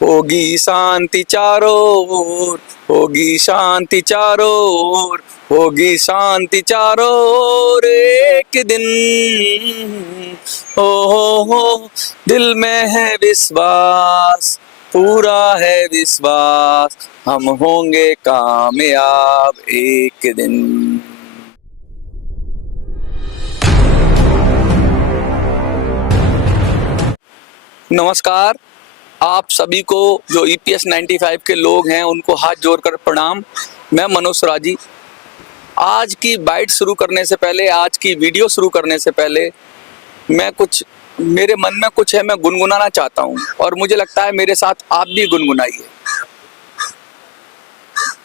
होगी शांति चारों ओर, होगी शांति चारों ओर, होगी शांति चारों ओर एक दिन। हो दिल में है विश्वास, पूरा है विश्वास, हम होंगे कामयाब एक दिन। नमस्कार, आप सभी को जो EPS 95 के लोग हैं उनको हाथ जोड़कर प्रणाम। मैं मनोज राजी। आज की बाइट शुरू करने से पहले, आज की वीडियो शुरू करने से पहले मेरे मन में कुछ है, मैं गुनगुनाना चाहता हूं और मुझे लगता है मेरे साथ आप भी गुनगुनाइए।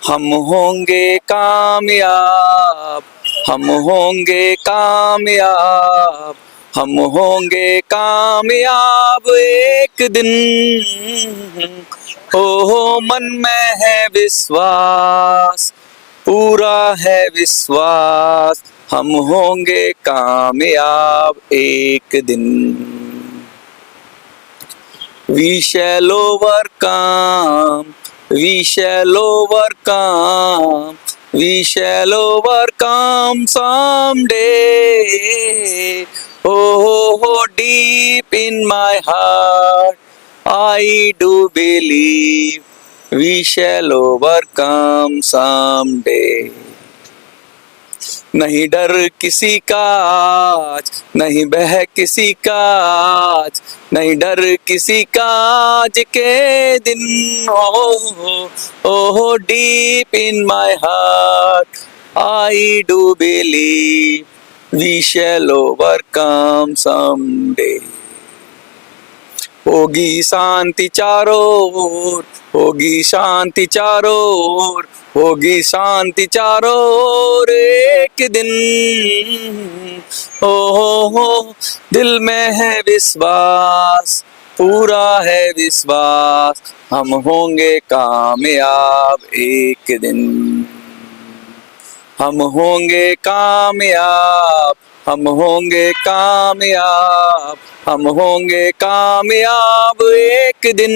हम होंगे कामयाब, हम होंगे कामयाब, हम होंगे कामयाब एक दिन। हो मन में है विश्वास, पूरा है विश्वास, हम होंगे कामयाब एक दिन। We shall overcome, we shall overcome, we shall overcome someday. Oh, deep in my heart, I do believe we shall overcome someday. नहीं डर किसी का आज, नहीं बह किसी का आज, नहीं डर किसी का आज के दिन। Oh deep in my heart I do believe we shall overcome someday. होगी शांति चारों ओर, होगी शांति चारों ओर, होगी शांति चारों ओर एक दिन। हो दिल में है विश्वास, पूरा है विश्वास, हम होंगे कामयाब एक दिन। हम होंगे कामयाब, हम होंगे कामयाब, हम होंगे कामयाब एक दिन।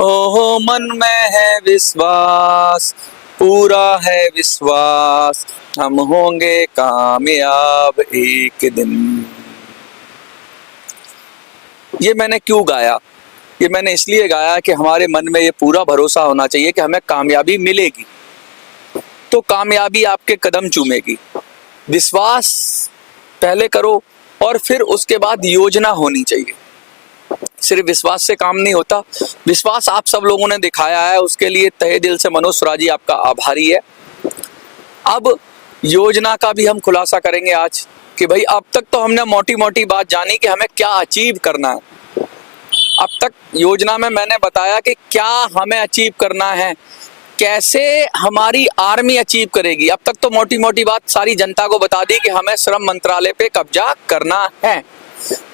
ओहो मन में है विश्वास, पूरा है विश्वास, हम होंगे कामयाब एक दिन। ये मैंने क्यों गाया? ये मैंने इसलिए गाया कि हमारे मन में ये पूरा भरोसा होना चाहिए कि हमें कामयाबी मिलेगी। तो कामयाबी आपके कदम चूमेगी। विश्वास पहले करो और फिर उसके बाद योजना होनी चाहिए। सिर्फ विश्वास से काम नहीं होता। विश्वास आप सब लोगों ने दिखाया है, उसके लिए तहे दिल से मनोज राजी आपका आभारी है। अब योजना का भी हम खुलासा करेंगे आज कि भाई अब तक तो हमने मोटी मोटी बात जानी कि हमें क्या अचीव करना है। अब तक योजना में मैंने बताया कि क्या हमें अचीव करना है, कैसे हमारी आर्मी अचीव करेगी। अब तक तो मोटी मोटी बात सारी जनता को बता दी कि हमें श्रम मंत्रालय पे कब्जा करना है,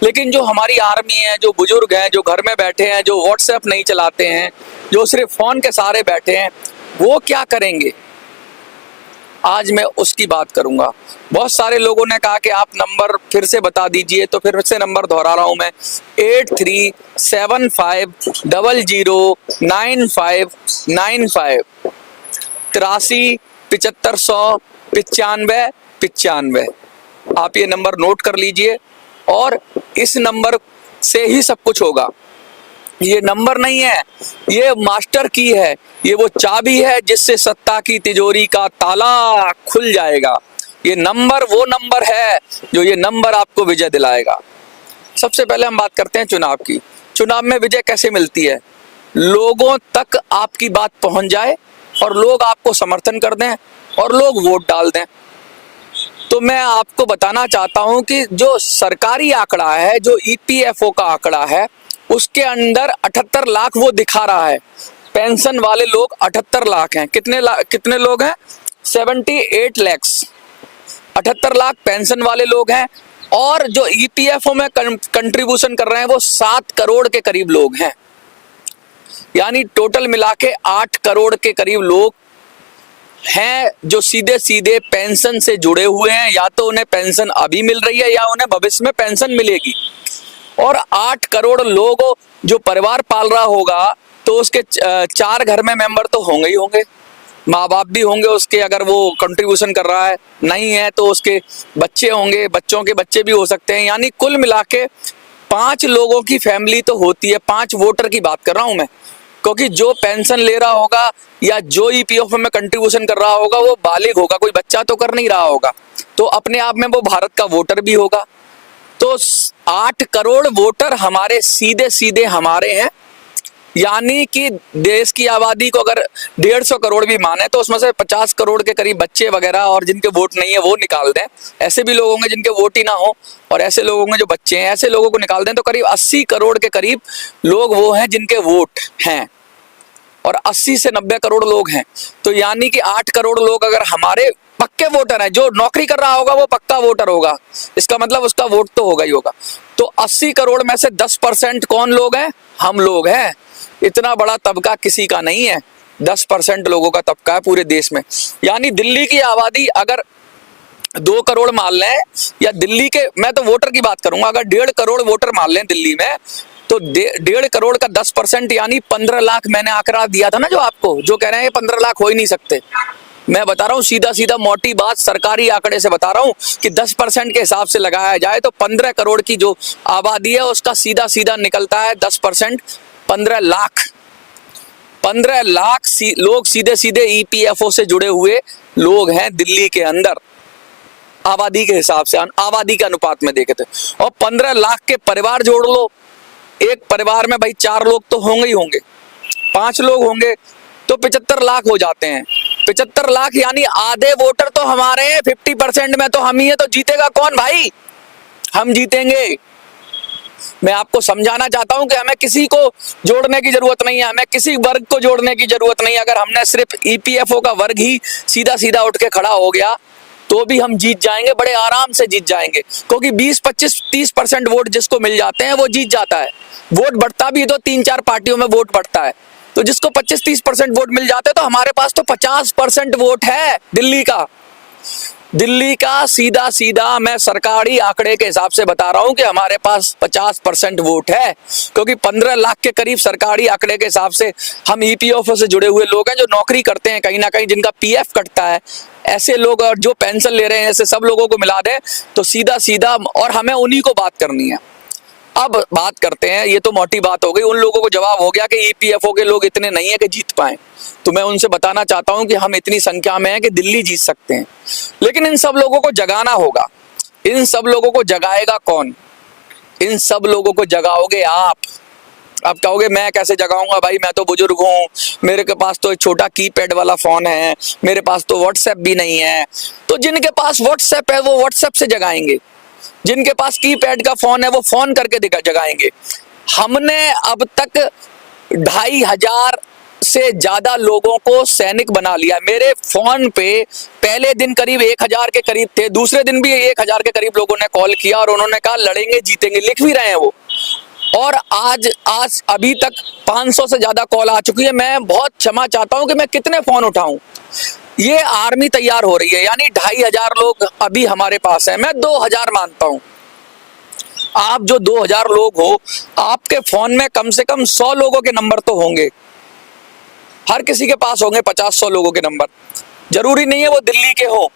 लेकिन जो हमारी आर्मी है, जो बुजुर्ग हैं, जो घर में बैठे हैं, जो व्हाट्सएप नहीं चलाते हैं, जो सिर्फ फोन के सहारे बैठे हैं, वो क्या करेंगे? आज मैं उसकी बात करूंगा। बहुत सारे लोगों ने कहा कि आप नंबर फिर से बता दीजिए, तो फिर से नंबर दोहरा रहा हूं मैं, 8375009595 8375009595। आप ये नंबर नोट कर लीजिए और इस नंबर से ही सब कुछ होगा। ये नंबर नहीं है, ये मास्टर की है, ये वो चाबी है जिससे सत्ता की तिजोरी का ताला खुल जाएगा। ये नंबर वो नंबर है जो ये नंबर आपको विजय दिलाएगा। सबसे पहले हम बात करते हैं चुनाव की। चुनाव में विजय कैसे मिलती है? लोगों तक आपकी बात पहुंच जाए और लोग आपको समर्थन कर दें और लोग वोट डाल दें। तो मैं आपको बताना चाहता हूं कि जो सरकारी आंकड़ा है, जो EPFO का आंकड़ा है, उसके अंदर 78 लाख वो दिखा रहा है। पेंशन वाले लोग 78 लाख हैं। कितने लोग हैं? 78 लैक्स। 78 लाख पेंशन वाले लोग हैं और जो EPFO में कंट्रीब्यूशन कर रहे हैं वो 7 करोड़ के करीब लोग हैं। यानी टोटल मिला के 8 करोड़ के करीब लोग हैं जो सीधे सीधे पेंशन से जुड़े हुए हैं। या तो उन्हें पेंशन अभी मिल रही है या उन्हें भविष्य में पेंशन मिलेगी। और 8 करोड़ लोग जो परिवार पाल रहा होगा तो उसके 4 घर में मेंबर तो होंगे ही होंगे, माँ बाप भी होंगे उसके, अगर वो कंट्रीब्यूशन कर रहा है, नहीं है तो उसके बच्चे होंगे, बच्चों के बच्चे भी हो सकते हैं। यानी कुल मिला के 5 लोगों की फैमिली तो होती है। 5 वोटर की बात कर रहा हूं मैं, क्योंकि जो पेंशन ले रहा होगा या जो ईपीएफ में कंट्रीब्यूशन कर रहा होगा वो बालिग होगा, कोई बच्चा तो कर नहीं रहा होगा, तो अपने आप में वो भारत का वोटर भी होगा। तो 8 करोड़ वोटर हमारे सीधे सीधे हमारे हैं। यानी कि देश की आबादी को अगर 150 करोड़ भी माने तो उसमें से 50 करोड़ के करीब बच्चे वगैरह और जिनके वोट नहीं है वो निकाल दें, ऐसे भी लोग होंगे जिनके वोट ही ना हो, और ऐसे लोग होंगे जो बच्चे हैं, ऐसे लोगों को निकाल दें तो करीब 80 करोड़ के करीब लोग वो हैं जिनके वोट हैं, और 80 से 90 करोड़ लोग हैं। तो यानी कि 8 करोड़ लोग अगर हमारे पक्के वोटर हैं, जो नौकरी कर रहा होगा वो पक्का वोटर होगा, इसका मतलब उसका वोट तो होगा ही होगा। तो 80 करोड़ में से 10% कौन लोग हैं? हम लोग हैं। इतना बड़ा तबका किसी का नहीं है, 10% लोगों का तबका है पूरे देश में। यानी दिल्ली की आबादी अगर 2 करोड़ मान लें, या दिल्ली के, मैं तो वोटर की बात करूंगा, अगर 1.5 करोड़ वोटर मान लें दिल्ली में, तो 1.5 करोड़ का 10% यानी 15 लाख। मैंने आंकड़ा दिया था ना जो आपको, जो कह रहे हैं 15 लाख हो ही नहीं सकते, मैं बता रहा हूँ सीधा सीधा मोटी बात, सरकारी आंकड़े से बता रहा हूँ कि 10% के हिसाब से लगाया जाए तो 15 करोड़ की जो आबादी है उसका सीधा सीधा निकलता है 10%, 15 लाख। 15 लाख लोग सीधे सीधे ईपीएफओ से जुड़े हुए लोग हैं दिल्ली के अंदर, आबादी के हिसाब से, आबादी के अनुपात में देखे थे। और 15 लाख के परिवार जोड़ लो, एक परिवार में भाई 4 लोग तो होंगे ही होंगे, 5 लोग होंगे तो 75 लाख हो जाते हैं। 75 लाख यानी आधे वोटर तो हमारे हैं, 50% में तो हम ही है। तो जीतेगा कौन भाई? हम जीतेंगे। मैं आपको समझाना चाहता हूं कि हमें किसी को जोड़ने की जरूरत नहीं है, हमें किसी वर्ग को जोड़ने की जरूरत नहीं है। अगर हमने सिर्फ ईपीएफओ का वर्ग ही सीधा सीधा उठ के खड़ा हो गया तो भी हम जीत जाएंगे, बड़े आराम से जीत जाएंगे, क्योंकि 20, 25, 30% वोट जिसको मिल जाते हैं वो जीत जाता है। वोट बढ़ता भी तो 3-4 पार्टियों में वोट बढ़ता है, तो जिसको 25-30% वोट मिल जाते हैं, तो हमारे पास तो 50% वोट है दिल्ली का। दिल्ली का सीधा सीधा मैं सरकारी आंकड़े के हिसाब से बता रहा हूं कि हमारे पास 50% वोट है, क्योंकि 15 लाख के करीब सरकारी आंकड़े के हिसाब से हम ईपीएफओ से जुड़े हुए लोग हैं, जो नौकरी करते हैं कहीं ना कहीं, जिनका पीएफ कटता है, ऐसे लोग, और जो पेंशन ले रहे हैं, ऐसे सब लोगों को मिला दें तो सीधा सीधा, और हमें उन्हीं को बात करनी है। अब बात करते हैं, ये तो मोटी बात हो गई, उन लोगों को जवाब हो गया कि ईपीएफओ के लोग इतने नहीं है कि जीत पाए। तो मैं उनसे बताना चाहता हूं कि हम इतनी संख्या में हैं कि दिल्ली जीत सकते हैं, लेकिन इन सब लोगों को जगाना होगा। इन सब लोगों को जगाएगा कौन? इन सब लोगों को जगाओगे आप। अब कहोगे मैं कैसे जगाऊंगा भाई, मैं तो बुजुर्ग हूँ, मेरे के पास तो एक छोटा कीपैड वाला फोन है, मेरे पास तो व्हाट्सएप भी नहीं है। तो जिनके पास व्हाट्सएप है वो व्हाट्सएप से जगाएंगे, जिनके पास कीपैड का फोन है वो फोन करके जगाएंगे। हमने अब तक 2500 से ज्यादा लोगों को सैनिक बना लिया। मेरे फोन पे पहले दिन करीब 1000 के करीब थे, दूसरे दिन भी 1000 के करीब लोगों ने कॉल किया और उन्होंने कहा लड़ेंगे जीतेंगे, लिख भी रहे हैं वो। और आज अभी तक 500 से ज्यादा कॉल आ चुकी है। मैं बहुत क्षमा चाहता हूं कि मैं कितने फोन उठाऊं। ये आर्मी तैयार हो रही है, यानी 2500 लोग अभी हमारे पास हैं, मैं 2000 मानता हूं। आप जो 2000 लोग हो, आपके फोन में कम से कम 100 लोगों के नंबर तो होंगे, हर किसी के पास होंगे 50-100 लोगों के नंबर। जरूरी नहीं है वो दिल्ली के हो,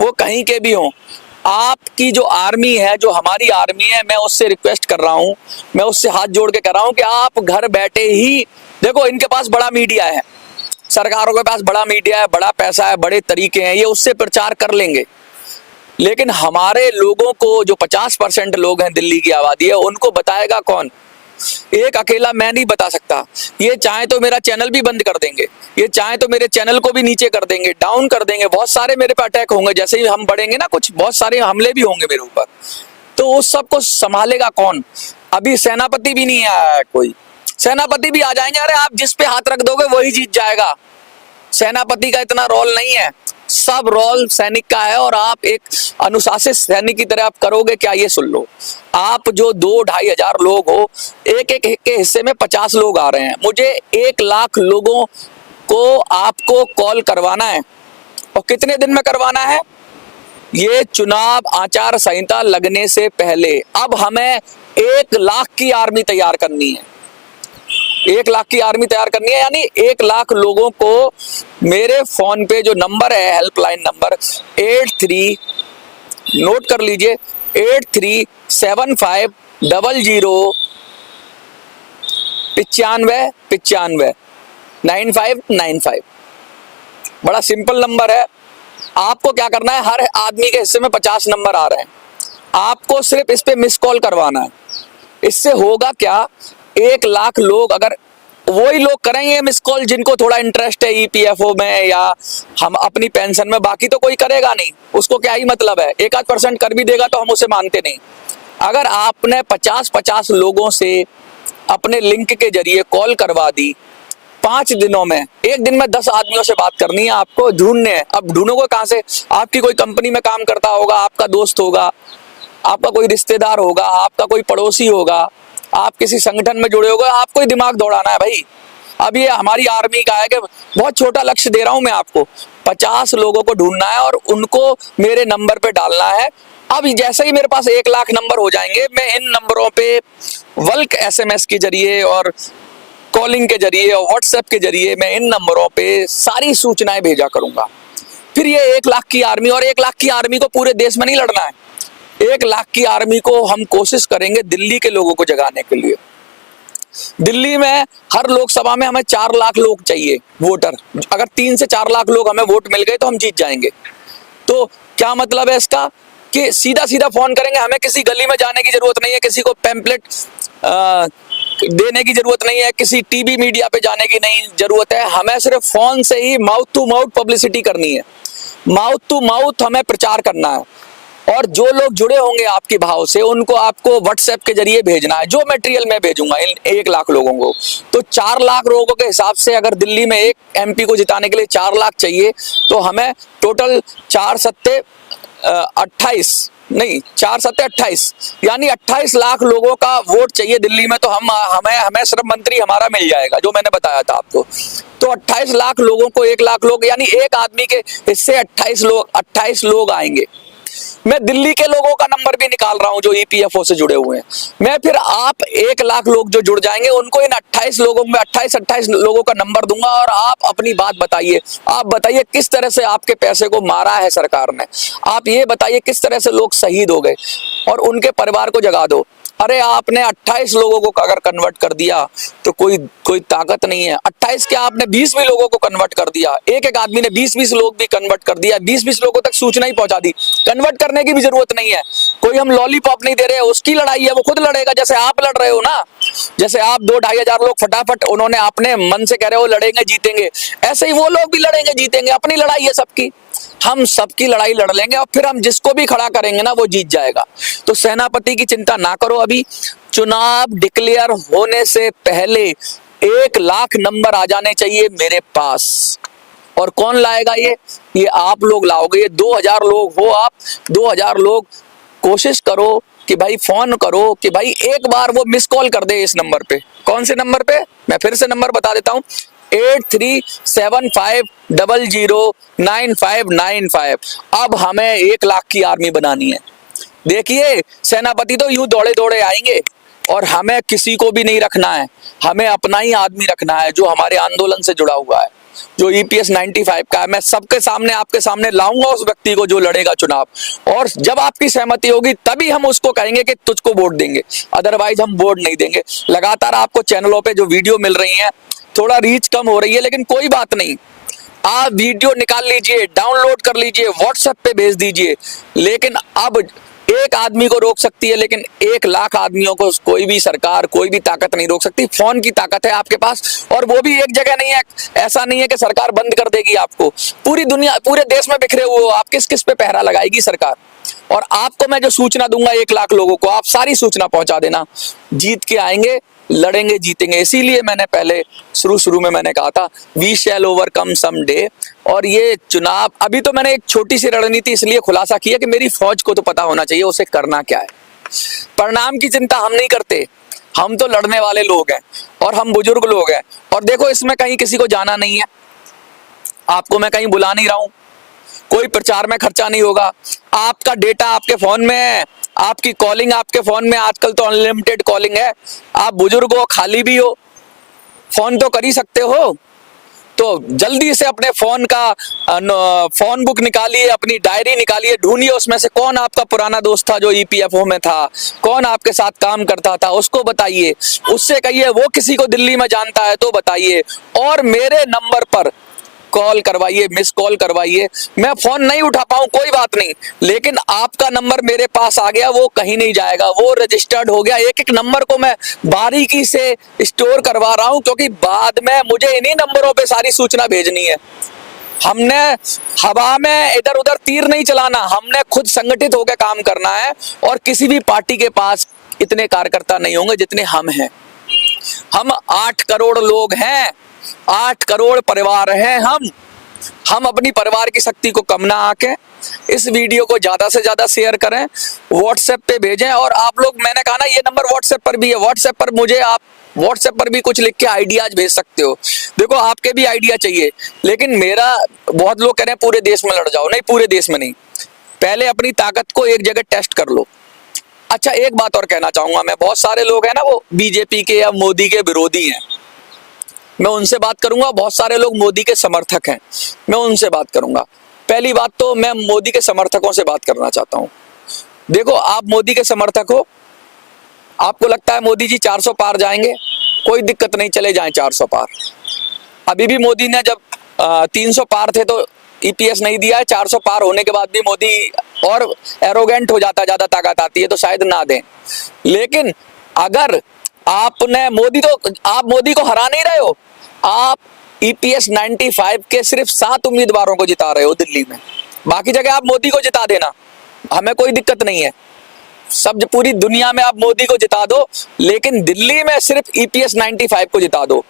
वो कहीं के भी हो। आपकी जो आर्मी है, जो हमारी आर्मी है, मैं उससे रिक्वेस्ट कर रहा हूं, मैं उससे हाथ जोड़ के कर रहा हूं कि आप घर बैठे ही देखो, इनके पास बड़ा मीडिया है, सरकारों के पास बड़ा मीडिया है, बड़ा पैसा है, बड़े तरीके हैं, ये उससे प्रचार कर लेंगे। लेकिन हमारे लोगों को, जो 50% लोग हैं दिल्ली की आबादी है, उनको बताएगा कौन? एक अकेला मैं नहीं बता सकता। ये चाहे तो मेरा चैनल भी बंद कर देंगे, ये चाहे तो मेरे चैनल को भी नीचे कर देंगे, डाउन कर देंगे, बहुत सारे मेरे पे अटैक होंगे, जैसे ही हम बढ़ेंगे ना, कुछ बहुत सारे हमले भी होंगे मेरे ऊपर। तो उस सबको संभालेगा कौन? अभी सेनापति भी नहीं आया है कोई, सेनापति भी आ जाएंगे। अरे आप जिस पे हाथ रख दोगे वही जीत जाएगा, सेनापति का इतना रोल नहीं है, सब रोल सैनिक का है। और आप एक अनुशासित सैनिक की तरह आप करोगे क्या, ये सुन लो। आप जो 2-2500 लोग हो, एक एक के हिस्से में 50 लोग आ रहे हैं, मुझे 1 लाख लोगों को आपको कॉल करवाना है। और कितने दिन में करवाना है? ये चुनाव आचार संहिता लगने से पहले अब हमें 1 लाख की आर्मी तैयार करनी है। 1 लाख की आर्मी तैयार करनी है, यानी 1 लाख लोगों को मेरे फोन पे जो नंबर है, हेल्पलाइन नंबर 83, नोट कर लीजिए, 837500 9595 9595। बड़ा सिंपल नंबर है। आपको क्या करना है, हर आदमी के हिस्से में 50 नंबर आ रहे हैं, आपको सिर्फ इस पे मिस कॉल करवाना है। इससे होगा क्या, 1 लाख लोग, अगर वही लोग करेंगे मिस कॉल जिनको थोड़ा इंटरेस्ट है ईपीएफओ में या हम अपनी पेंशन में, बाकी तो कोई करेगा नहीं, उसको क्या ही मतलब है। 1-8% कर भी देगा तो हम उसे मानते नहीं। अगर आपने 50-50 लोगों से अपने लिंक के जरिए कॉल करवा दी, 5 दिनों में, एक दिन में 10 आदमियों से बात करनी है, आपको ढूंढने हैं। अब ढूंढोगे कहां से? आपकी कोई कंपनी में काम करता होगा, आपका दोस्त होगा, आपका कोई रिश्तेदार होगा, आपका कोई पड़ोसी होगा, आप किसी संगठन में जुड़े होगे, आपको ही दिमाग दौड़ाना है भाई। अब ये हमारी आर्मी का है कि बहुत छोटा लक्ष्य दे रहा हूं मैं आपको, 50 लोगों को ढूंढना है और उनको मेरे नंबर पे डालना है। अब जैसे ही मेरे पास 1 लाख नंबर हो जाएंगे, मैं इन नंबरों पे बल्क एसएमएस के जरिए और कॉलिंग के जरिए और व्हाट्सएप के जरिए मैं इन नंबरों पे सारी सूचनाएं भेजा करूंगा। फिर ये 1 लाख की आर्मी, और 1 लाख की आर्मी को पूरे देश में नहीं लड़ना है, 1 लाख की आर्मी को हम कोशिश करेंगे दिल्ली के लोगों को जगाने के लिए। दिल्ली में हर लोकसभा में हमें 4 लाख लोग चाहिए वोटर। अगर 3 से 4 लाख लोग हमें वोट मिल गए तो हम जीत जाएंगे। तो क्या मतलब है इसका, कि सीधा सीधा फोन करेंगे, हमें किसी गली में जाने की जरूरत नहीं है, किसी को पैम्पलेट देने की जरूरत नहीं है, किसी टीवी मीडिया पे जाने की नहीं जरूरत है। हमें सिर्फ फोन से ही माउथ टू माउथ पब्लिसिटी करनी है, माउथ टू माउथ हमें प्रचार करना है। और जो लोग जुड़े होंगे आपके भाव से, उनको आपको व्हाट्सएप के जरिए भेजना है, जो मटेरियल मैं भेजूंगा इन 1 लाख लोगों को। तो 4 लाख लोगों के हिसाब से अगर दिल्ली में एक एमपी को जिताने के लिए 4 लाख चाहिए, तो हमें टोटल 4 सत्ते 28 नहीं, 4 सत्ते 28, यानी 28 लाख लोगों का वोट चाहिए दिल्ली में। तो हमें सिर्फ मंत्री हमारा मिल जाएगा, जो मैंने बताया था आपको। तो 28 लाख लोगों को 1 लाख लोग, यानी एक आदमी के हिस्से 28 लोग आएंगे। मैं दिल्ली के लोगों का नंबर भी निकाल रहा हूं जो ईपीएफओ से जुड़े हुए हैं। मैं फिर आप 1 लाख लोग जो जुड़ जाएंगे, उनको इन 28 लोगों में 28 लोगों का नंबर दूंगा, और आप अपनी बात बताइए। आप बताइए किस तरह से आपके पैसे को मारा है सरकार ने। आप ये बताइए किस तरह से लोग शहीद हो गए, और उनके परिवार को जगा दो। अरे आपने 28 लोगों को अगर कन्वर्ट कर दिया तो कोई ताकत नहीं है। 28 क्या, आपने 20 भी लोगों को कन्वर्ट कर दिया। एक आदमी ने 20 लोग भी कन्वर्ट कर दिया, 20 लोगों तक सूचना ही पहुंचा दी। कन्वर्ट करने की भी जरूरत नहीं है, कोई हम लॉलीपॉप नहीं दे रहे। उसकी लड़ाई है, वो खुद लड़ेगा, जैसे आप लड़ रहे हो ना। जैसे आप 2-2.5 हजार लोग फटाफट, उन्होंने अपने मन से कह रहे हो लड़ेंगे जीतेंगे, ऐसे ही वो लोग भी लड़ेंगे जीतेंगे। अपनी लड़ाई है सबकी, हम सबकी लड़ाई लड़ लेंगे, और फिर हम जिसको भी खड़ा करेंगे ना, वो जीत जाएगा। तो सेनापति की चिंता ना करो। अभी चुनाव डिक्लेयर होने से पहले 1 लाख नंबर आ जाने चाहिए मेरे पास। और कौन लाएगा ये आप लोग लाओगे। ये 2000 लोग हो आप, 2000 लोग कोशिश करो कि भाई फोन करो कि भाई एक बार वो मिस कॉल कर दे इस नंबर पे। कौन से नंबर पे, मैं फिर से नंबर बता देता हूं, 8375009595। अब हमें 1 लाख की आर्मी बनानी है। देखिए सेनापति तो यूं दौड़े दौड़े आएंगे, और हमें किसी को भी नहीं रखना है, हमें अपना ही आदमी रखना है जो हमारे आंदोलन से जुड़ा हुआ है, जो ईपीएस 95 का है। मैं सबके सामने, आपके सामने लाऊंगा उस व्यक्ति को जो लड़ेगा चुनाव, और जब आपकी सहमति होगी तभी हम उसको कहेंगे कि तुझको वोट देंगे, अदरवाइज हम वोट नहीं देंगे। लगातार आपको चैनलों पे जो वीडियो मिल रही है, थोड़ा रीच कम हो रही है, लेकिन कोई बात नहीं, आप वीडियो निकाल लीजिए, डाउनलोड कर लीजिए, व्हाट्सएप पे भेज दीजिए। लेकिन अब एक आदमी को रोक सकती है, लेकिन 1 लाख आदमियों को कोई भी सरकार, कोई भी ताकत नहीं रोक सकती। फोन की ताकत है आपके पास, और वो भी एक जगह नहीं है। ऐसा नहीं है कि सरकार बंद कर देगी आपको। पूरी दुनिया, पूरे देश में बिखरे हुए हो आप, किस किस पे पहरा लगाएगी सरकार। और आपको मैं जो सूचना दूंगा 1 लाख लोगों को, आप सारी सूचना पहुंचा देना। जीत के आएंगे, लड़ेंगे, जीतेंगे। इसीलिए मैंने पहले शुरू में मैंने कहा था we shall overcome some day. और ये चुनाव, अभी तो मैंने एक छोटी सी रणनीति इसलिए खुलासा किया कि मेरी फौज को तो पता होना चाहिए उसे करना क्या है। परिणाम की चिंता हम नहीं करते, हम तो लड़ने वाले लोग हैं, और हम बुजुर्ग लोग हैं। और देखो इसमें कहीं किसी को जाना नहीं है, आपको मैं कहीं बुला नहीं रहा हूं, कोई प्रचार में खर्चा नहीं होगा, आपका डेटा आपके फोन में है, आपकी कॉलिंग आपके फोन में, आजकल तो अनलिमिटेड कॉलिंग है, आप बुजुर्ग हो, खाली भी हो, फोन तो कर ही सकते हो। तो जल्दी से अपने फोन का फोन बुक निकालिए, अपनी डायरी निकालिए, ढूंढिए उसमें से कौन आपका पुराना दोस्त था जो ईपीएफओ में था, कौन आपके साथ काम करता था, उसको बताइए, उससे कहिए, वो किसी को दिल्ली में जानता है तो बताइए, और मेरे नंबर पर कॉल करवाइए, मिस कॉल करवाइए। मैं फोन नहीं उठा पाऊं कोई बात नहीं, लेकिन आपका नंबर मेरे पास आ गया, वो कहीं नहीं जाएगा, वो रजिस्टर्ड हो गया। एक एक नंबर को मैं बारीकी से स्टोर करवा रहा हूं, क्योंकि बाद में मुझे इन्हीं नंबरों पे सारी सूचना भेजनी है। हमने हवा में इधर उधर तीर नहीं चलाना, हमने खुद संगठित होकर काम करना है, और किसी भी पार्टी के पास इतने कार्यकर्ता नहीं होंगे जितने हम हैं। हम 8 करोड़ लोग हैं, 8 करोड़ परिवार हैं हम अपनी परिवार की शक्ति को कम ना आके इस वीडियो को ज्यादा से ज्यादा शेयर करें, व्हाट्सएप पे भेजें। और आप लोग, मैंने कहा ना, ये नंबर व्हाट्सएप पर भी है, व्हाट्सएप पर मुझे आप व्हाट्सएप पर भी कुछ लिख के आइडियाज भेज सकते हो। देखो, आपके भी आइडिया चाहिए, लेकिन मेरा, बहुत लोग कह रहे हैं पूरे देश में लड़ जाओ, नहीं, पूरे देश में नहीं, पहले अपनी ताकत को एक जगह टेस्ट कर लो। अच्छा, एक बात और कहना चाहूंगा मैं, बहुत सारे लोग हैं ना वो बीजेपी के या मोदी के विरोधी हैं, मैं उनसे बात करूंगा। बहुत सारे लोग मोदी के समर्थक हैं, मैं उनसे बात करूंगा। पहली बात तो मैं मोदी के समर्थकों से बात करना चाहता हूं। देखो, आप मोदी के समर्थक हो, आपको लगता है मोदी जी 400 पार जाएंगे, कोई दिक्कत नहीं, चले जाएं 400 पार। अभी भी मोदी ने जब 300 पार थे तो ईपीएस नहीं दिया है, 400 पार होने के बाद भी मोदी और एरोगेंट हो जाता, ज्यादा ताकत आती है तो शायद ना दें। लेकिन अगर आपने आप मोदी को हरा नहीं रहे हो, आप ईपीएस 95 के सिर्फ 7 उम्मीदवारों को जिता रहे हो दिल्ली में, बाकी जगह आप मोदी को जिता देना, हमें कोई दिक्कत नहीं है। सब पूरी दुनिया में आप मोदी को जिता दो, लेकिन दिल्ली में सिर्फ ईपीएस 95 को जिता दो।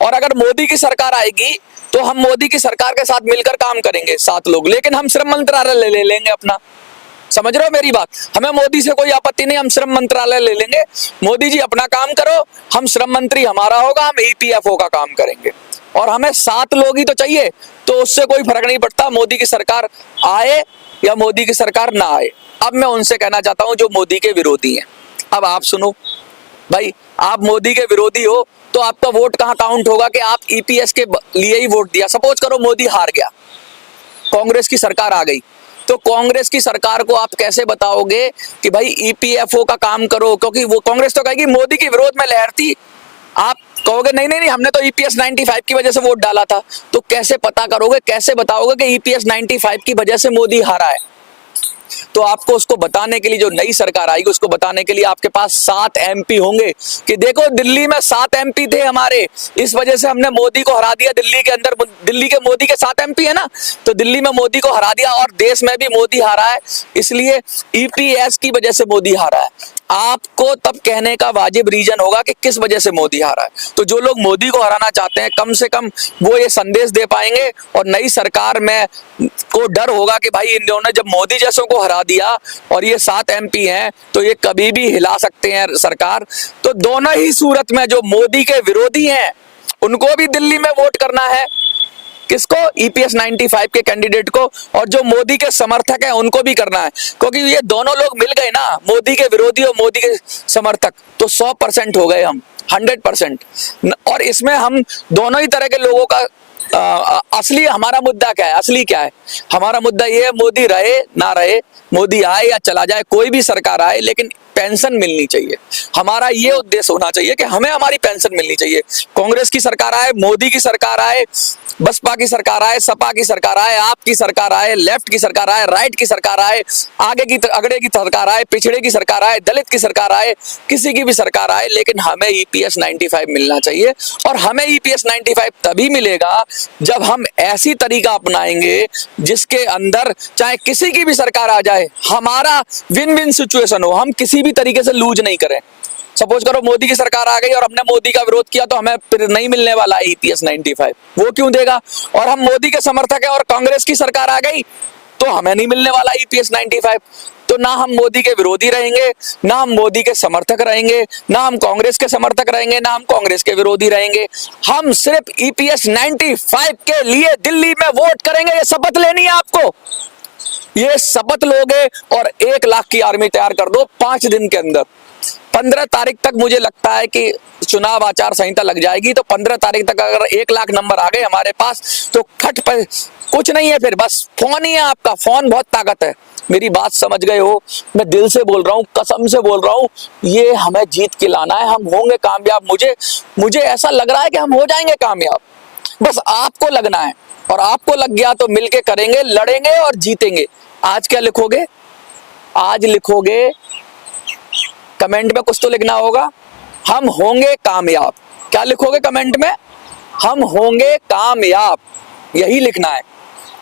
और अगर मोदी की सरकार आएगी तो हम मोदी की सरकार के साथ मिलकर काम करेंगे 7 लोग, लेकिन हम श्रम मंत्रालय ले लेंगे अपना। समझ रहे हो मेरी बात? हमें मोदी से कोई आपत्ति नहीं, हम श्रम मंत्रालय ले लेंगे। मोदी जी अपना काम करो, हम श्रम मंत्री हमारा होगा, हम ईपीएफओ का काम करेंगे। और हमें 7 लोग ही तो चाहिए, तो उससे कोई फर्क नहीं पड़ता मोदी की सरकार आए या मोदी की सरकार ना आए। अब मैं उनसे कहना चाहता हूं जो मोदी के विरोधी हैं, अब आप सुनो भाई, आप मोदी के विरोधी हो तो आपका वोट कहां काउंट होगा कि आप ईपीएस के लिए ही वोट दिया। सपोज करो मोदी हार गया, कांग्रेस की सरकार आ गई, तो कांग्रेस की सरकार को आप कैसे बताओगे कि भाई ईपीएफओ का काम करो, क्योंकि वो कांग्रेस तो कहेगी मोदी के विरोध में लहर थी। आप कहोगे नहीं नहीं नहीं, हमने तो ईपीएस 95 की वजह से वोट डाला था। तो कैसे पता करोगे, कैसे बताओगे कि ईपीएस 95 की वजह से मोदी हारा है? तो आपको उसको बताने के लिए, जो नई सरकार आएगी उसको बताने के लिए आपके पास 7 एमपी होंगे कि देखो दिल्ली में 7 एमपी थे हमारे, इस वजह से हमने मोदी को हरा दिया। दिल्ली के अंदर दिल्ली के मोदी के 7 एमपी है ना, तो दिल्ली में मोदी को हरा दिया, और देश में भी मोदी हारा है, इसलिए ईपीएस की वजह से मोदी हारा है। आपको तब कहने का वाजिब रीजन होगा कि किस वजह से मोदी हारा है। तो जो लोग मोदी को हराना चाहते हैं, कम से कम वो ये संदेश दे पाएंगे, और नई सरकार में को डर होगा कि भाई इन्होंने जब मोदी जैसों को हरा दिया और ये 7 एमपी हैं तो ये कभी भी हिला सकते हैं सरकार। तो दोनों ही सूरत में जो मोदी के विरोधी हैं उनको भी दिल्ली में वोट करना है, किसको? ईपीएस 95 के कैंडिडेट को, और जो मोदी के समर्थक हैं उनको भी करना है, क्योंकि ये दोनों लोग मिल गए ना, मोदी के विरोधी और मोदी के समर्थक, तो 100% हो गए हम, 100%। और इसमें हम दोनों ही तरह के लोगों का असली हमारा मुद्दा क्या है? असली क्या है हमारा मुद्दा? ये है मोदी रहे ना रहे, मोदी आए या चला जाए, कोई भी सरकार आए, लेकिन पेंशन मिलनी चाहिए। हमारा ये उद्देश्य होना चाहिए कि हमें हमारी पेंशन मिलनी चाहिए। कांग्रेस की सरकार आए, मोदी की सरकार आए, बसपा की सरकार आए, सपा की सरकार आए, आपकी सरकार आए, लेफ्ट की सरकार आए, राइट की सरकार आए, अगड़े की सरकार आए, पिछड़े की सरकार आए, दलित की सरकार आए, किसी की भी सरकार आए, लेकिन हमें ईपीएस 95 मिलना चाहिए। और हमें ईपीएस 95 तभी मिलेगा जब हम ऐसी तरीका अपनाएंगे जिसके अंदर चाहे किसी की भी सरकार आ जाए, हमारा विन विन सिचुएशन हो, हम किसी भी तरीके से लूज नहीं करें। सपोज करो मोदी की सरकार आ गई और हमने मोदी का विरोध किया, तो हमें फिर नहीं मिलने वाला है ईपीएस 95, वो क्यों देगा? और हम मोदी के समर्थक हैं और कांग्रेस की सरकार आ गई तो हमें नहीं मिलने वाला ईपीएस 95। तो ना हम मोदी के विरोधी रहेंगे, ना हम मोदी के समर्थक रहेंगे, ना हम कांग्रेस के समर्थक रहेंगे, ना हम कांग्रेस के विरोधी रहेंगे। हम सिर्फ ईपीएस 95 के लिए दिल्ली में वोट करेंगे। ये शपथ लेनी है आपको, ये शपथ लोगे और 1 लाख की आर्मी तैयार कर दो 5 दिन के अंदर। 15 तारीख तक मुझे लगता है कि चुनाव आचार संहिता लग जाएगी, तो 15 तारीख तक अगर 1 लाख नंबर आ गए हमारे पास तो खट पर कुछ नहीं है, फिर बस फोन ही है आपका। फोन बहुत ताकत है। मेरी बात समझ गए हो? मैं दिल से बोल रहा हूँ, कसम से बोल रहा हूँ, ये हमें जीत के लाना है। हम होंगे कामयाब। मुझे ऐसा लग रहा है कि हम हो जाएंगे कामयाब। बस आपको लगना है, और आपको लग गया तो मिलके करेंगे, लड़ेंगे और जीतेंगे। आज क्या लिखोगे? आज लिखोगे कमेंट में, कुछ तो लिखना होगा, हम होंगे कामयाब। क्या लिखोगे कमेंट में? हम होंगे कामयाब, यही लिखना है।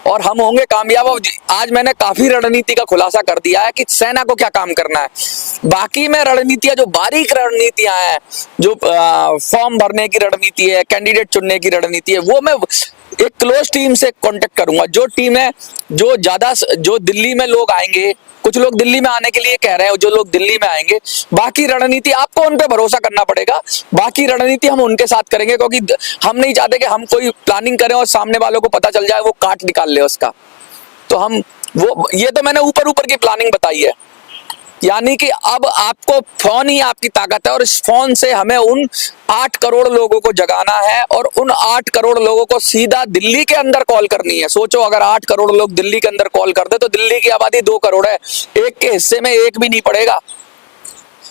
और हम होंगे कामयाब। आज मैंने काफी रणनीति का खुलासा कर दिया है कि सेना को क्या काम करना है। बाकी में रणनीतियां, जो बारीक रणनीतियां हैं, जो फॉर्म भरने की रणनीति है, कैंडिडेट चुनने की रणनीति है, वो मैं एक क्लोज टीम से कांटेक्ट करूंगा। जो टीम है, जो दिल्ली में लोग आएंगे, कुछ लोग दिल्ली में आने के लिए कह रहे हैं, जो लोग दिल्ली में आएंगे, बाकी रणनीति आपको उन पे भरोसा करना पड़ेगा। बाकी रणनीति हम उनके साथ करेंगे, क्योंकि हम नहीं चाहते कि हम कोई प्लानिंग करें और सामने वालों को पता चल जाए, वो काट निकाल ले उसका। तो ये तो मैंने ऊपर ऊपर की प्लानिंग बताई है। यानी कि अब आपको फोन ही आपकी ताकत है, और इस फोन से हमें उन 8 करोड़ लोगों को जगाना है, और उन 8 करोड़ लोगों को सीधा दिल्ली के अंदर कॉल करनी है। सोचो, अगर 8 करोड़ लोग दिल्ली के अंदर कॉल कर दे तो दिल्ली की आबादी 2 करोड़ है, एक के हिस्से में एक भी नहीं पड़ेगा।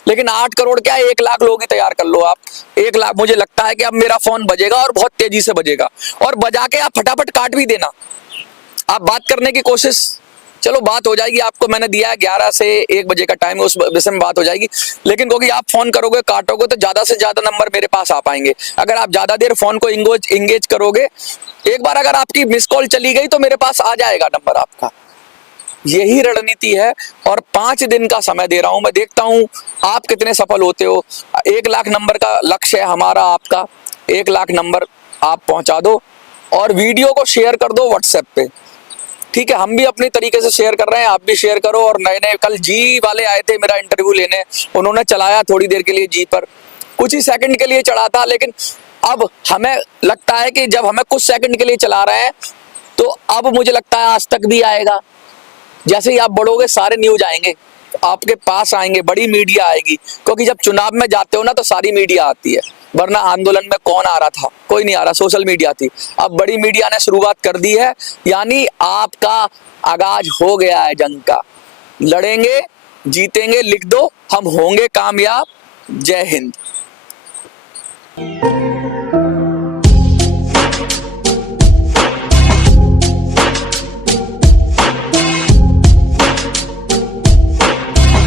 लेकिन 8 करोड़ क्या, 1 लाख लोग ही तैयार कर लो आप। 1 लाख, मुझे लगता है कि अब मेरा फोन बजेगा और बहुत तेजी से बजेगा, और बजा के आप फटाफट काट भी देना। आप बात करने की कोशिश, चलो बात हो जाएगी। आपको मैंने दिया है 11 से 1 बजे का टाइम, उस विषय में बात हो जाएगी। लेकिन क्योंकि आप फोन करोगे, काटोगे, तो ज्यादा से ज्यादा नंबर मेरे पास आ पाएंगे। अगर आप ज्यादा देर फोन को इंगेज करोगे, एक बार अगर आपकी मिस कॉल चली गई तो मेरे पास आ जाएगा नंबर आपका। यही रणनीति है, और 5 दिन का समय दे रहा हूं। मैं देखता हूं आप कितने सफल होते हो। 1 लाख नंबर का लक्ष्य है हमारा, आपका 1 लाख नंबर आप पहुंचा दो, और वीडियो को शेयर कर दो व्हाट्सएप पे। ठीक है, हम भी अपनी तरीके से शेयर कर रहे हैं, आप भी शेयर करो। और नए नए, कल जी वाले आए थे मेरा इंटरव्यू लेने, उन्होंने चलाया थोड़ी देर के लिए जी पर, कुछ ही सेकंड के लिए चढ़ा था, लेकिन अब हमें लगता है कि जब हमें कुछ सेकंड के लिए चला रहे हैं, तो अब मुझे लगता है आज तक भी आएगा। जैसे ही आप बढ़ोगे, सारे न्यूज आएंगे आपके पास, आएंगे, बड़ी मीडिया आएगी। क्योंकि जब चुनाव में जाते हो ना, तो सारी मीडिया आती है, वरना आंदोलन में कौन आ रहा था? कोई नहीं आ रहा, सोशल मीडिया थी। अब बड़ी मीडिया ने शुरुआत कर दी है, यानी आपका आगाज हो गया है जंग का। लड़ेंगे, जीतेंगे, लिख दो, हम होंगे कामयाब। जय हिंद।